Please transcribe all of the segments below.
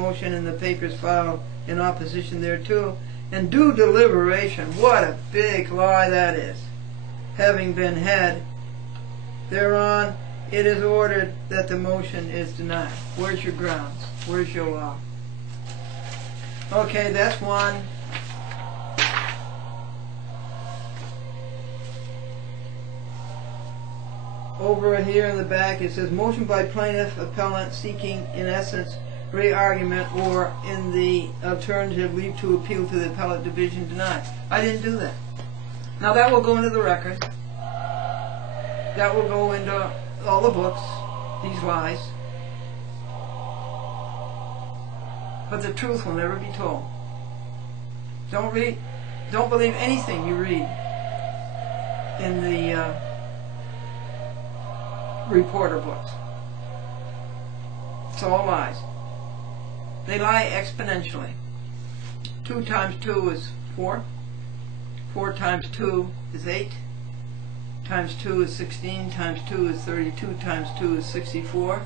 motion and the papers filed in opposition thereto, and due deliberation, what a big lie that is, having been had thereon, it is ordered that the motion is denied. Where's your grounds? Where's your law? Okay, that's one. Over here in the back it says motion by plaintiff appellant seeking in essence re-argument or in the alternative leave to appeal to the appellate division denied. I didn't do that. Now that will go into the record. That will go into all the books, these lies. But the truth will never be told. Don't believe anything you read in the reporter books. It's all lies. They lie exponentially. 2 times 2 is 4. 4 times 2 is 8. Times 2 is 16. Times 2 is 32. Times 2 is 64.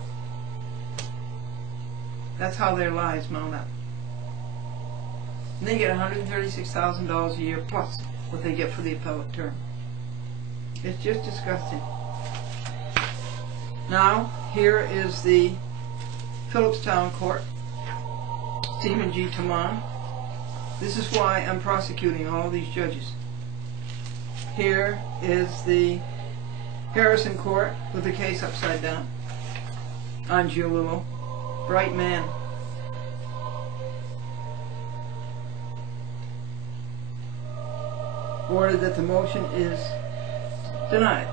That's how their lies mount up. And they get $136,000 a year plus what they get for the appellate term. It's just disgusting. Now, here is the Phillipstown Court. Stephen G. Taman. This is why I'm prosecuting all these judges. Here is the Harrison Court with the case upside down. Angiolillo. Bright man. Ordered that the motion is denied.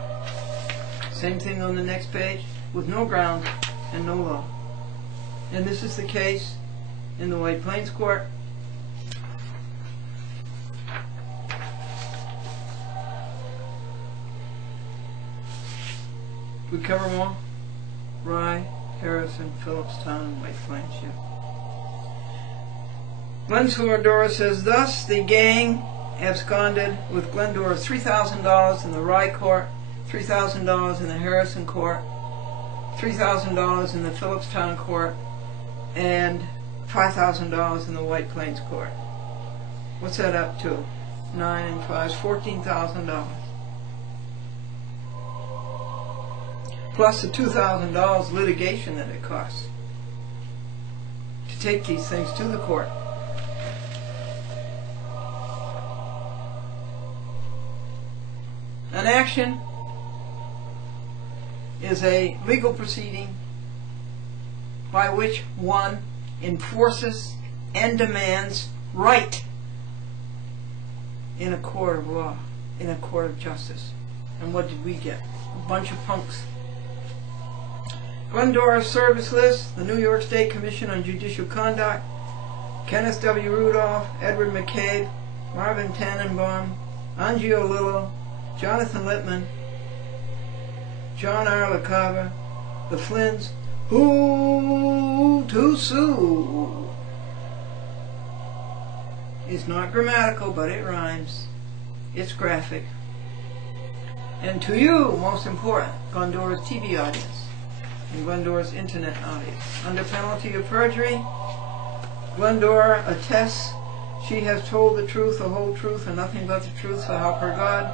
Same thing on the next page, with no grounds and no law. And this is the case in the White Plains Court. We cover them all? Rye, Harrison, Phillipstown, and White Plains. Glendora says, thus the gang absconded with Glendora's $3,000 in the Rye Court, $3,000 in the Harrison Court, $3,000 in the Phillipstown Court, and $5,000 in the White Plains Court. What's that up to? 9 and 5 is $14,000. Plus the $2,000 litigation that it costs to take these things to the court. An action is a legal proceeding by which one enforces and demands right in a court of law, in a court of justice. And what did we get? A bunch of punks. Glendora Service List, the New York State Commission on Judicial Conduct, Kenneth W. Rudolph, Edward McCabe, Marvin Tannenbaum, Angiolillo, Jonathan Littman, John R. LaCava, the Flynn's, who to sue. It's not grammatical, but it rhymes. It's graphic. And to you, most important, Glendora's TV audience and Glendora's internet audience. Under penalty of perjury, Glendora attests she has told the truth, the whole truth, and nothing but the truth, so help her God.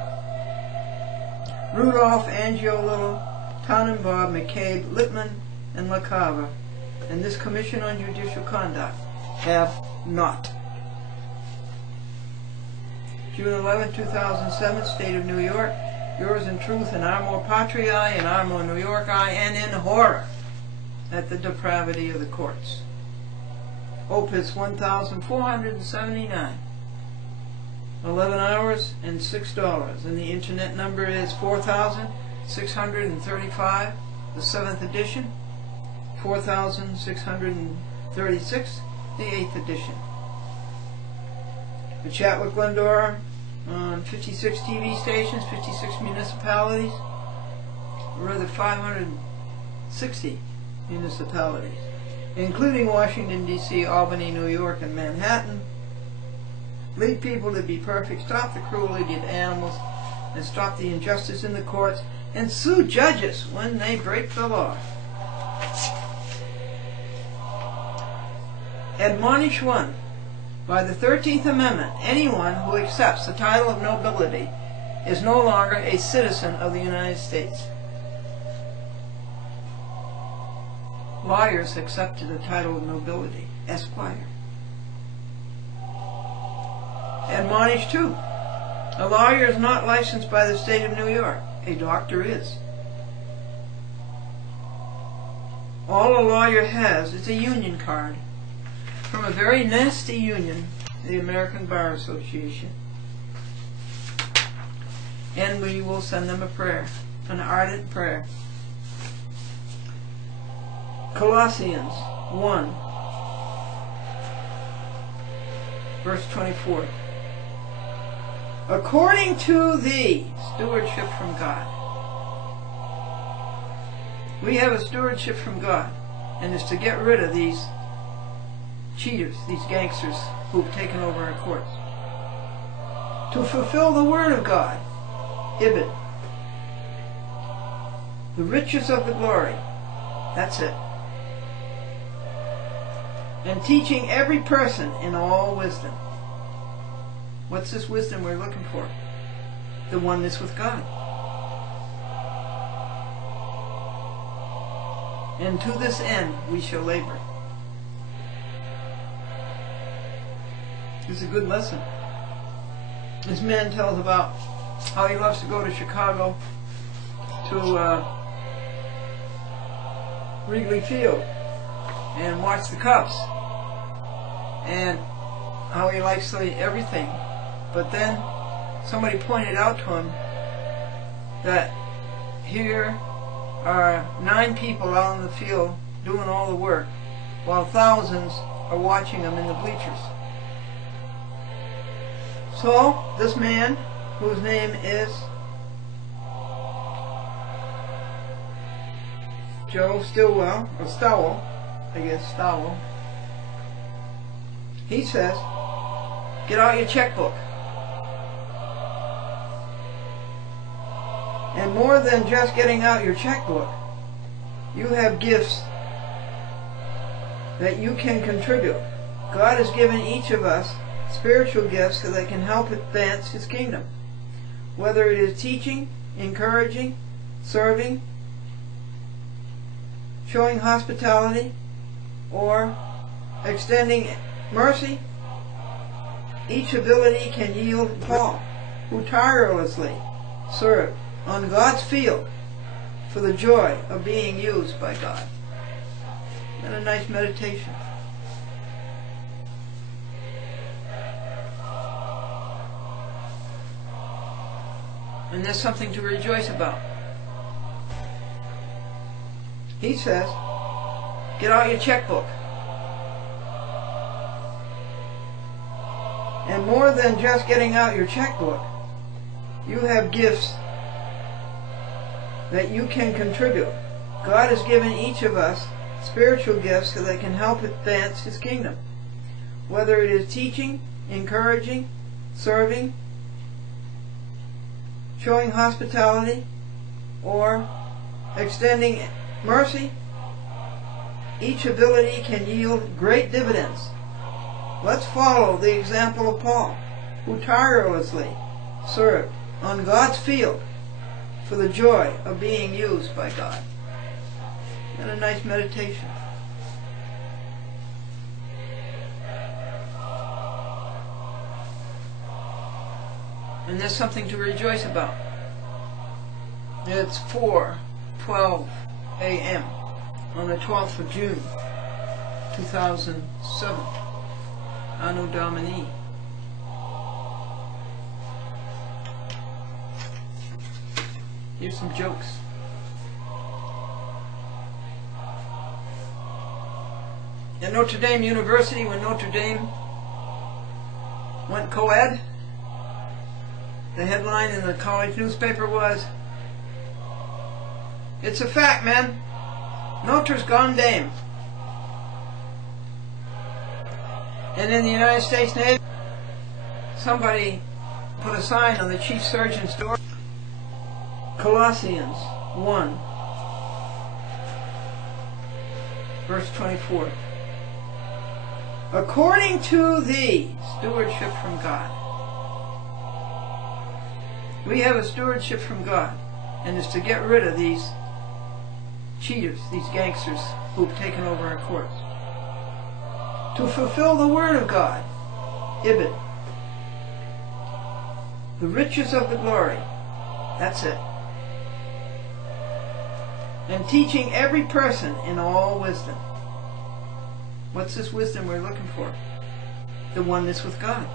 Rudolph, Angiolillo, Tannenbaum, McCabe, Littman, and LaCava, and this Commission on Judicial Conduct have not. June 11, 2007, State of New York. Yours in truth, in amor patriae, in amor New Yorki, and in horror at the depravity of the courts. Opus 1479. 11 hours and $6. And the internet number is 4635, the 7th edition. 4636, the 8th edition. The chat with Glendora on 56 TV stations, 56 municipalities, or rather 560 municipalities, including Washington, D.C., Albany, New York, and Manhattan. Lead people to be perfect, stop the cruelty to animals, and stop the injustice in the courts, and sue judges when they break the law. Admonish one. By the 13th Amendment, anyone who accepts the title of nobility is no longer a citizen of the United States. Lawyers accepted the title of nobility, Esquire. Admonish two. A lawyer is not licensed by the state of New York. A doctor is. All a lawyer has is a union card from a very nasty union, the American Bar Association. And we will send them a prayer, an ardent prayer. Colossians 1, verse 24. According to the stewardship from God. We have a stewardship from God, and it's to get rid of these cheaters, these gangsters who've taken over our courts. To fulfill the word of God, Ibid. The riches of the glory, that's it. And teaching every person in all wisdom. What's this wisdom we're looking for? The oneness with God. And to this end we shall labor. It's a good lesson. This man tells about how he loves to go to Chicago to Wrigley Field and watch the Cubs, and how he likes everything. But then somebody pointed out to him that here are 9 people out in the field doing all the work, while thousands are watching them in the bleachers. So this man, whose name is Joe Stillwell, or Stowell, I guess Stowell, he says, get out your checkbook. And more than just getting out your checkbook, you have gifts that you can contribute. God has given each of us spiritual gifts so they can help advance His kingdom. Whether it is teaching, encouraging, serving, showing hospitality, or extending mercy, each ability can yield Paul, who tirelessly served on God's field for the joy of being used by God. And a nice meditation. And there's something to rejoice about. He says, get out your checkbook. And more than just getting out your checkbook, you have gifts that you can contribute. God has given each of us spiritual gifts so they can help advance His kingdom. Whether it is teaching, encouraging, serving, showing hospitality, or extending mercy, each ability can yield great dividends. Let's follow the example of Paul, who tirelessly served on God's field for the joy of being used by God. And a nice meditation. And there's something to rejoice about. It's 4:12 a.m. on the 12th of June, 2007. Anno Domini. Here's some jokes. At Notre Dame University, when Notre Dame went co-ed, the headline in the college newspaper was, "It's a fact, man. Notre's gone dame." And in the United States Navy, somebody put a sign on the chief surgeon's door. Colossians 1, verse 24. according to the stewardship from God. We have a stewardship from God, and it's to get rid of these cheaters, these gangsters who've taken over our courts. To fulfill the word of God, Ibid. The riches of the glory. That's it. And teaching every person in all wisdom. What's this wisdom we're looking for? The oneness with God.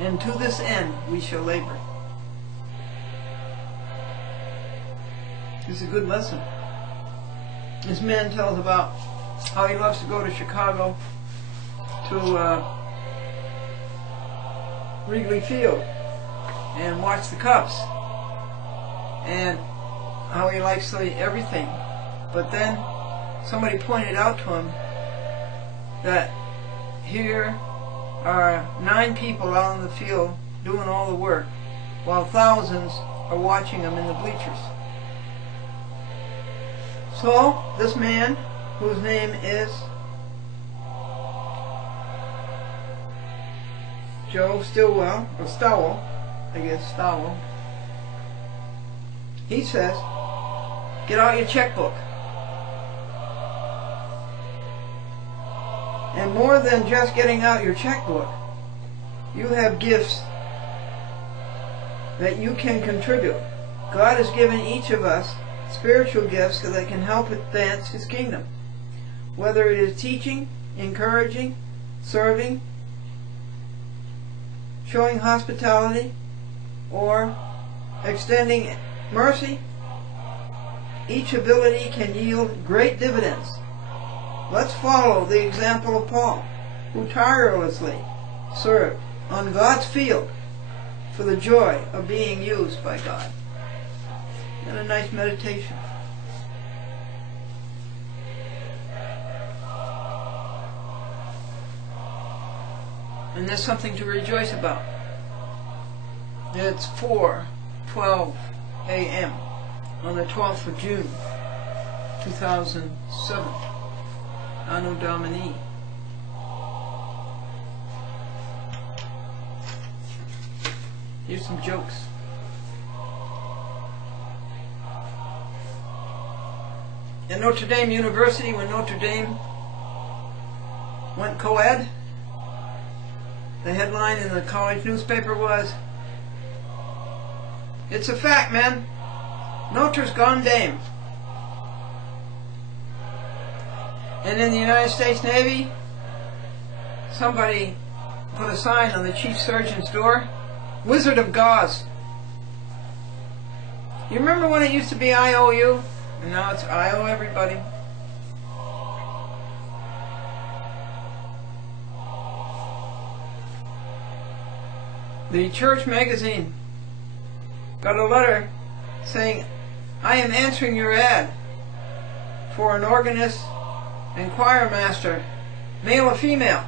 And to this end we shall labor. It's a good lesson. This man tells about how he loves to go to Chicago to Wrigley Field and watch the Cubs, and how he likes everything. But then somebody pointed out to him that here are 9 people out in the field doing all the work, while thousands are watching them in the bleachers. So this man, whose name is Joe Stillwell, or Stowell, I guess Stowell, he says, get out your checkbook. And more than just getting out your checkbook, you have gifts that you can contribute. God has given each of us spiritual gifts so that can help advance His kingdom. Whether it is teaching, encouraging, serving, showing hospitality, or extending mercy, each ability can yield great dividends. Let's follow the example of Paul, who tirelessly served on God's field for the joy of being used by God. And a nice meditation. And there's something to rejoice about. It's 4:12 a.m. on the 12th of June, 2007. Anno Domini. Here's some jokes. At Notre Dame University, when Notre Dame went co-ed, the headline in the college newspaper was, "It's a fact, man. Notre's gone Dame." And in the United States Navy, somebody put a sign on the chief surgeon's door, "Wizard of Gauze." You remember when it used to be IOU? And now it's IO everybody. The church magazine got a letter saying, "I am answering your ad for an organist and choir master, male or female."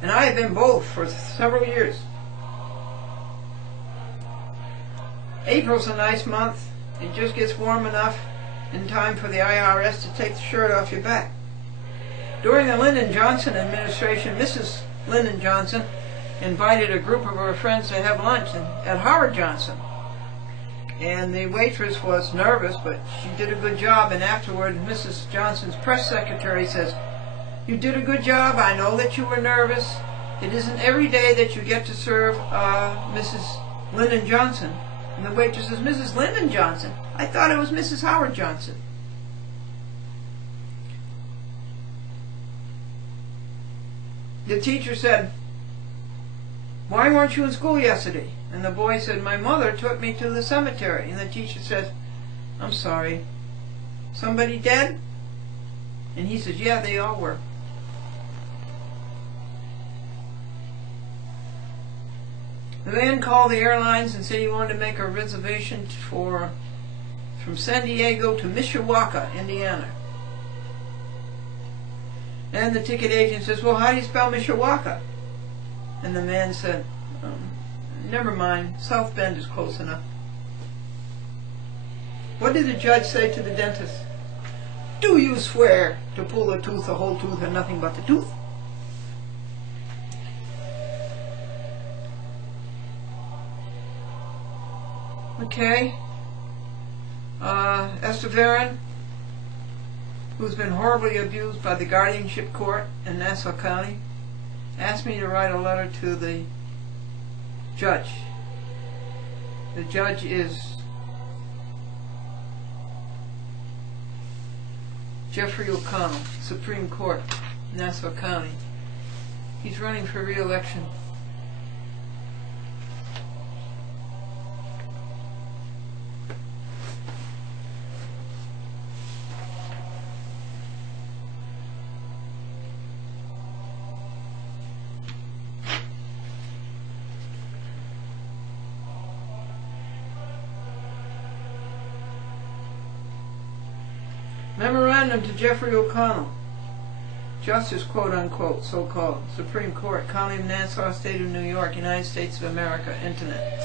And I have been both for several years. April's a nice month. It just gets warm enough in time for the IRS to take the shirt off your back. During the Lyndon Johnson administration, Mrs. Lyndon Johnson invited a group of her friends to have lunch at Howard Johnson. And the waitress was nervous, but she did a good job. And afterward, Mrs. Johnson's press secretary says, "You did a good job. I know that you were nervous. It isn't every day that you get to serve Mrs. Lyndon Johnson." And the waitress says, "Mrs. Lyndon Johnson? I thought it was Mrs. Howard Johnson." The teacher said, "Why weren't you in school yesterday?" And the boy said, "My mother took me to the cemetery." And the teacher said, "I'm sorry. Somebody dead?" And he says, "Yeah, they all were." The man called the airlines and said he wanted to make a reservation from San Diego to Mishawaka, Indiana. And the ticket agent says, "Well, how do you spell Mishawaka?" And the man said, "Never mind, South Bend is close enough." What did the judge say to the dentist? Do you swear to pull the tooth, the whole tooth, and nothing but the tooth? Okay. Esther Varon, who's been horribly abused by the guardianship court in Nassau County, asked me to write a letter to the judge. The judge is Jeffrey O'Connell, Supreme Court, Nassau County. He's running for re-election. Memorandum to Jeffrey O'Connell, Justice, quote unquote, so-called, Supreme Court, County of Nassau, State of New York, United States of America, Internet.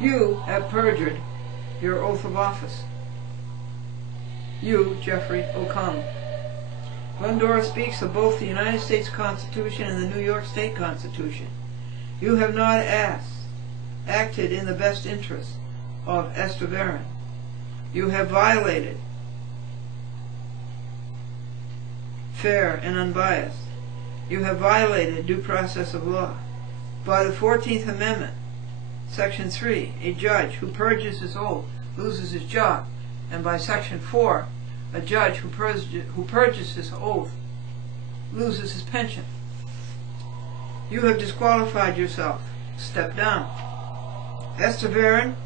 You have perjured your oath of office. You, Jeffrey O'Connell. Glendora speaks of both the United States Constitution and the New York State Constitution. You have not acted in the best interest of Esther Varon. You have violated fair and unbiased. You have violated due process of law. By the 14th Amendment, Section 3, a judge who purges his oath loses his job. And by Section 4, a judge who purges his oath loses his pension. You have disqualified yourself. Step down. Esther Varon,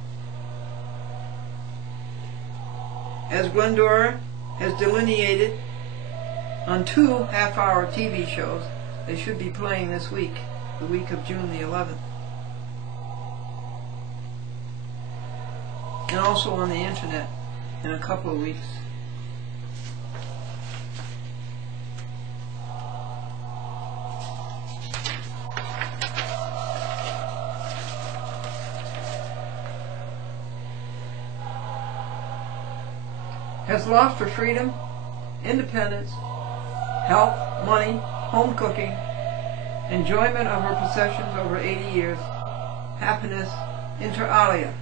as Glendora has delineated on 2 half-hour TV shows, they should be playing this week, the week of June the 11th. And also on the internet in a couple of weeks. Has lost her freedom, independence, health, money, home cooking, enjoyment of her possessions over 80 years, happiness, inter alia.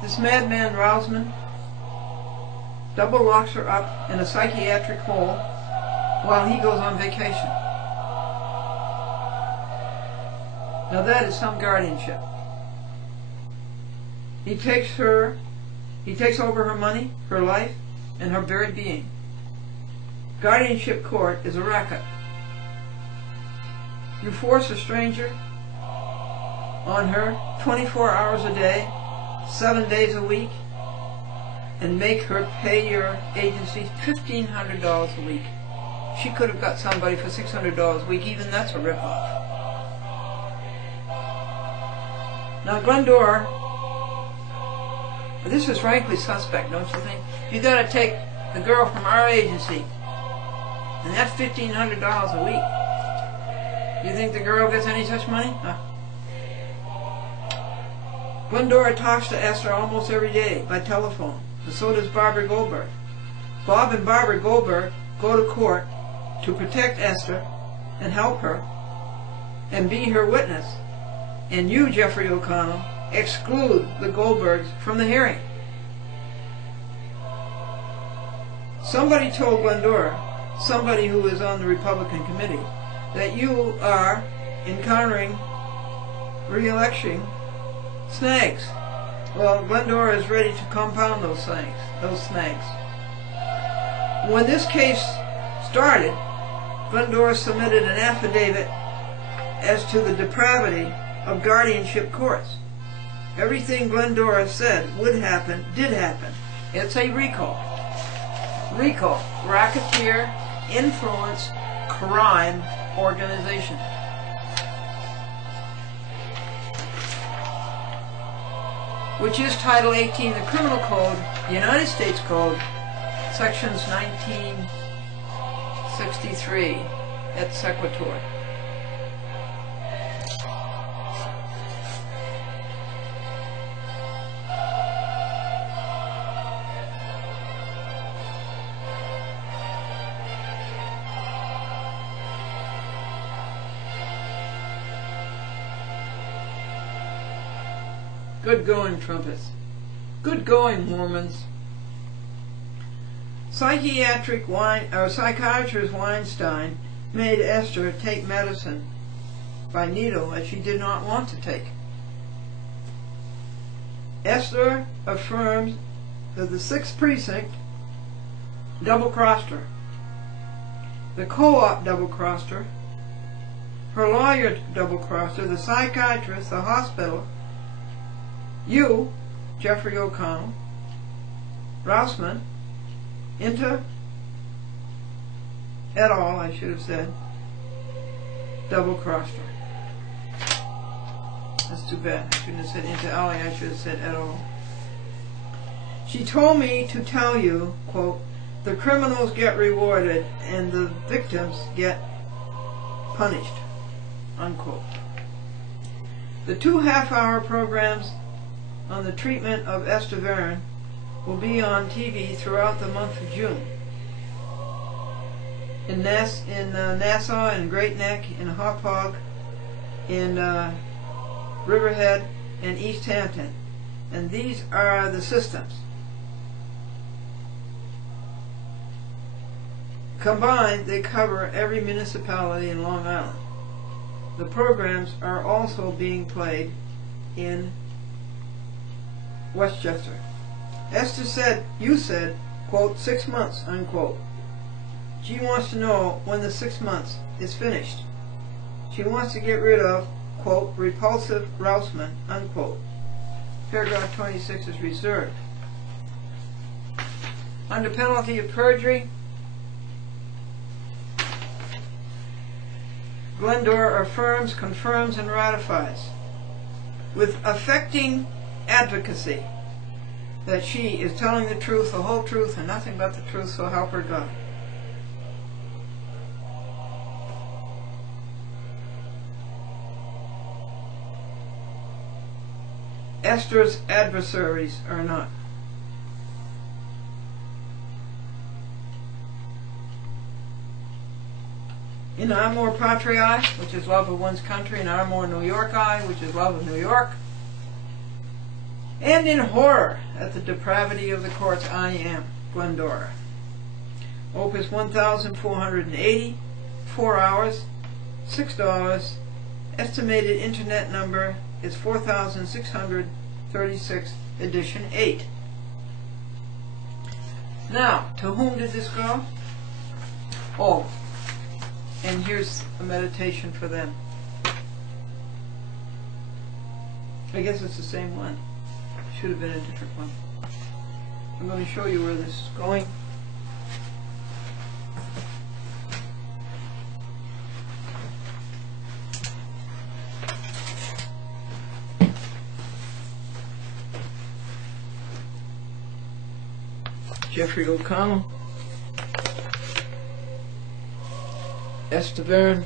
This madman Rousman double locks her up in a psychiatric hole while he goes on vacation. Now that is some guardianship. He takes over her money, her life, and her very being. Guardianship court is a racket. You force a stranger on her 24 hours a day, 7 days a week, and make her pay your agency $1,500 a week. She could have got somebody for $600 a week. Even that's a ripoff. Now Glendora, this is frankly suspect, don't you think? You got to take the girl from our agency, and that's $1,500 a week. You think the girl gets any such money? Huh? Glendora talks to Esther almost every day by telephone, and so does Barbara Goldberg. Bob and Barbara Goldberg go to court to protect Esther and help her and be her witness. And you, Jeffrey O'Connell, exclude the Goldbergs from the hearing. Somebody told Glendora, somebody who is on the Republican committee, that you are encountering re-election snags. Well, Glendora is ready to compound those snags. When this case started, Glendora submitted an affidavit as to the depravity of guardianship courts. Everything Glendora said would happen, did happen. It's a RICO. RICO, Racketeer Influence Crime Organization. Which is Title 18 of the Criminal Code, United States Code, Sections 1963, et sequitur. Good going, trumpets. Good going, Mormons. Psychiatrist Weinstein made Esther take medicine by needle that she did not want to take. Esther affirms that the 6th Precinct double-crossed her. The co-op double-crossed her. Her lawyer double-crossed her. The psychiatrist, the hospital, you, Jeffrey O'Connell, Rousman, Inter et al., I should have said, double-crossed her. That's too bad. I shouldn't have said inter alia, I should have said et al. She told me to tell you, quote, the criminals get rewarded and the victims get punished, unquote. The 2 half-hour programs on the treatment of Esther Varen will be on TV throughout the month of June. In Nassau, in Great Neck, in Hauppauge, in Riverhead, and East Hampton. And these are the systems. Combined, they cover every municipality in Long Island. The programs are also being played in Westchester. Esther said, you said, quote, 6 months, unquote. She wants to know when the 6 months is finished. She wants to get rid of, quote, repulsive Rousman, unquote. Paragraph 26 is reserved. Under penalty of perjury, Glendora affirms, confirms, and ratifies with affecting advocacy that she is telling the truth, the whole truth, and nothing but the truth, so help her God. Esther's adversaries are not. In amor patriae, which is love of one's country, in amor New Yorki, which is love of New York, and in horror at the depravity of the courts, I am Glendora. Opus 1480, 4 hours, $6. Estimated internet number is 4636, edition 8. Now, to whom did this go? Oh, and here's a meditation for them. I guess it's the same one. Should have been a different one. I'm going to show you where this is going. Jeffrey O'Connell, Esther Varen,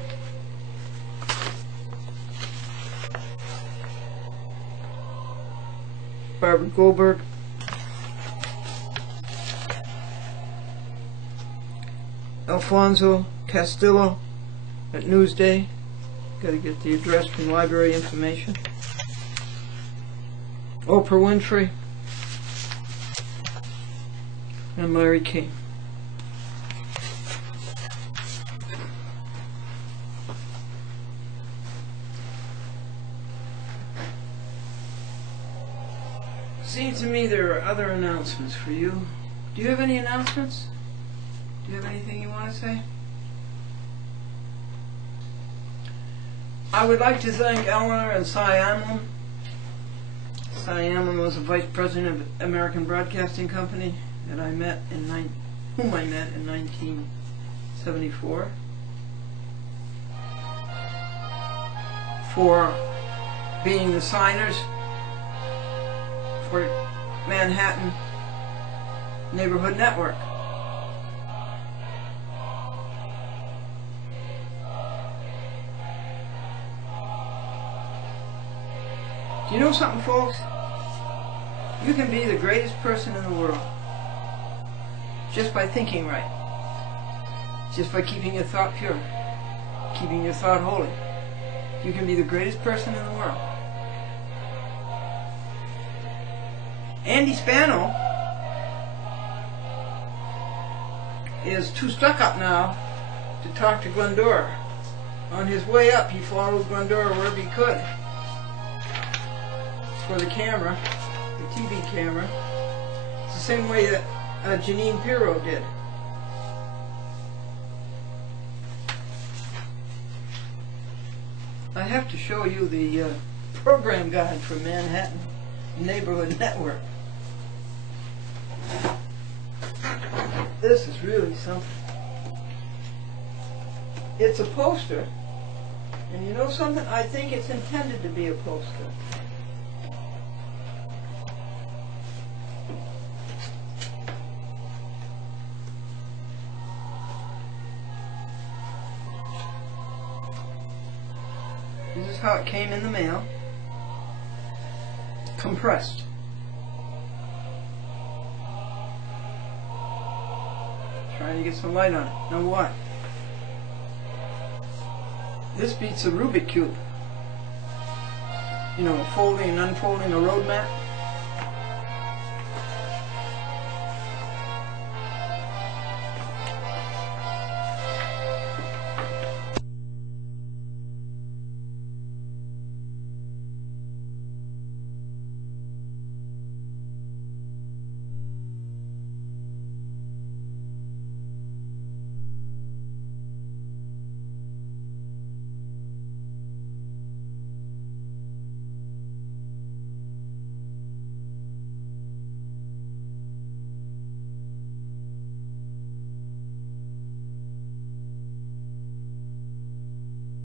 Barbara Goldberg, Alfonso Castillo at Newsday. Got to get the address from library information. Oprah Winfrey and Larry King. Seems to me there are other announcements for you. Do you have any announcements? Do you have anything you want to say? I would like to thank Eleanor and Cy Amlin. Cy Amlin was the vice president of American Broadcasting Company that I met whom I met in 1974, for being the signers for Manhattan Neighborhood Network. Do you know something, folks? You can be the greatest person in the world just by thinking right, just by keeping your thought pure, keeping your thought holy. You can be the greatest person in the world. Andy Spano is too stuck up now to talk to Glendora. On his way up, he followed Glendora wherever he could for the camera, the TV camera. It's the same way that Janine Pirro did. I have to show you the program guide for Manhattan Neighborhood Network. This is really something. It's a poster, and you know something? I think it's intended to be a poster. This is how it came in the mail. Compressed. Trying to get some light on it. Now what? This beats a Rubik cube. You know, folding and unfolding a road map.